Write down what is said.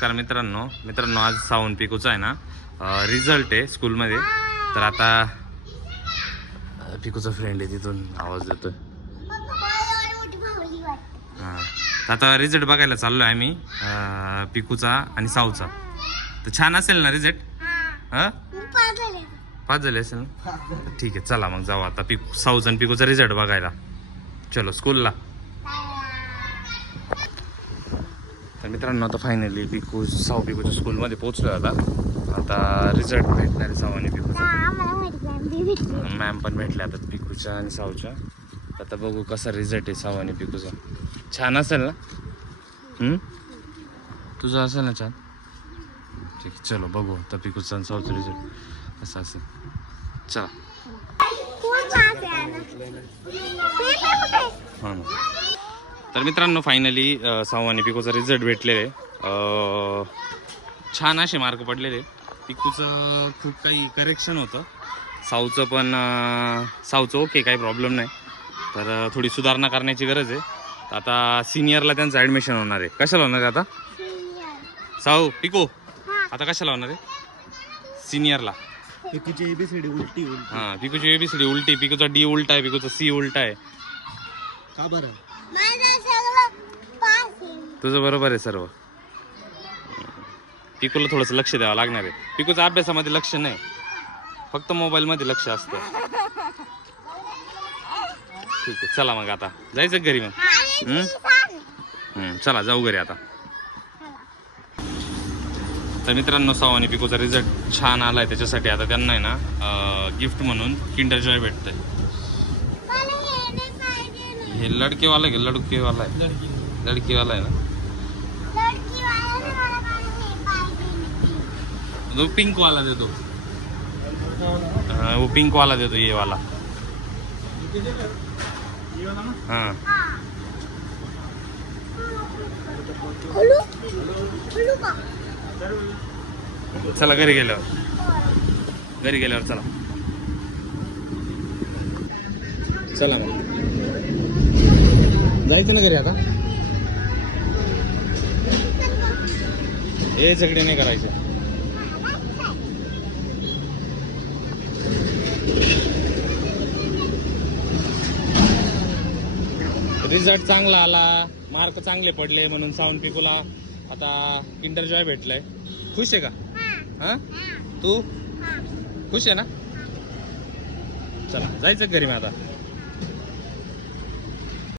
नमस्कार मित्रांनो आज सावन पिकूचा आहे ना रिझल्ट आहे स्कूलमध्ये. तर आता पिकूचा फ्रेंड आहे तिथून आवाज देतोय. हां आता रिझल्ट बघायला चाललो आहे आम्ही पिकूचा आणि साऊचा. तर छान असेल ना रिझल्ट? हां 5 झाले असेल ना. ठीक आहे चला मग जाऊ आता साऊचा आणि पिकूचा रिझल्ट बघायला. चलो स्कूलला. तर मित्रांनो आता फायनली पिकूच्या स्कूलमध्ये पोहोचलो आता रिझल्ट भेटणार आहे साऊ आणि पिकूचा. मॅम पण भेटले आता पिकूच्या आणि साऊच्या. आता बघू कसा रिझल्ट आहे साऊ आणि पिकूचा. छान असेल ना? तुझं असेल ना छान? ठीक आहे चलो बघू आता पिकूचा आणि साऊचा रिझल्ट कसा असेल. चला हां तर मित्रांनो फायनली साऊ आणि पिकूचा रिझल्ट भेटलेले. छान असे मार्क पडलेले. पिकूचं खूप काही करेक्शन होतं, साऊचं पण साऊचं ओके काही प्रॉब्लेम नाही. तर थोडी सुधारणा करण्याची गरज आहे. आता सिनियरला त्यांचं ॲडमिशन होणार आहे. कशाला होणार आहे आता साऊ पिकू? आता कशाला होणार आहे सिनियरला? पिकूची एबीसीडी उलटी. हां पिकूची एबीसीडी उलटी, पिकूचा डी उलटा आहे, पिकूचा सी उलटा आहे. का बरं? तुझं बरोबर आहे सर्व. पिकूला थोडंसं लक्ष द्यावं लागणार आहे. पिकूच्या अभ्यासामध्ये लक्ष नाही, फक्त मोबाईलमध्ये लक्ष असतं. ठीक आहे चला मग आता जायचं घरी मग. चला जाऊ घरी आता. तर मित्रांनो साऊ आणि पिकूचा रिझल्ट छान आलाय, त्याच्यासाठी आता त्यांना आहे ना गिफ्ट म्हणून किंडर जॉय भेटतंय. हे लडकेवाला आहे, लडकेवाला आहे, लडकीवाला आहे ना. तो पिंक वाला देतो. वो पिंक वाला देतो ये वाला. हाँ चला घरी गेल्यावर चला चला मग जायचं ना घरी आता. हे झगडे नाही करायचे. रिझल्ट चांगला आला, मार्क चांगले पडले म्हणून साऊन पिकूला आता किंडर जॉय भेटलाय. खुश आहे का? हा तू खुश आहे ना? चला जायचं घरी मग आता.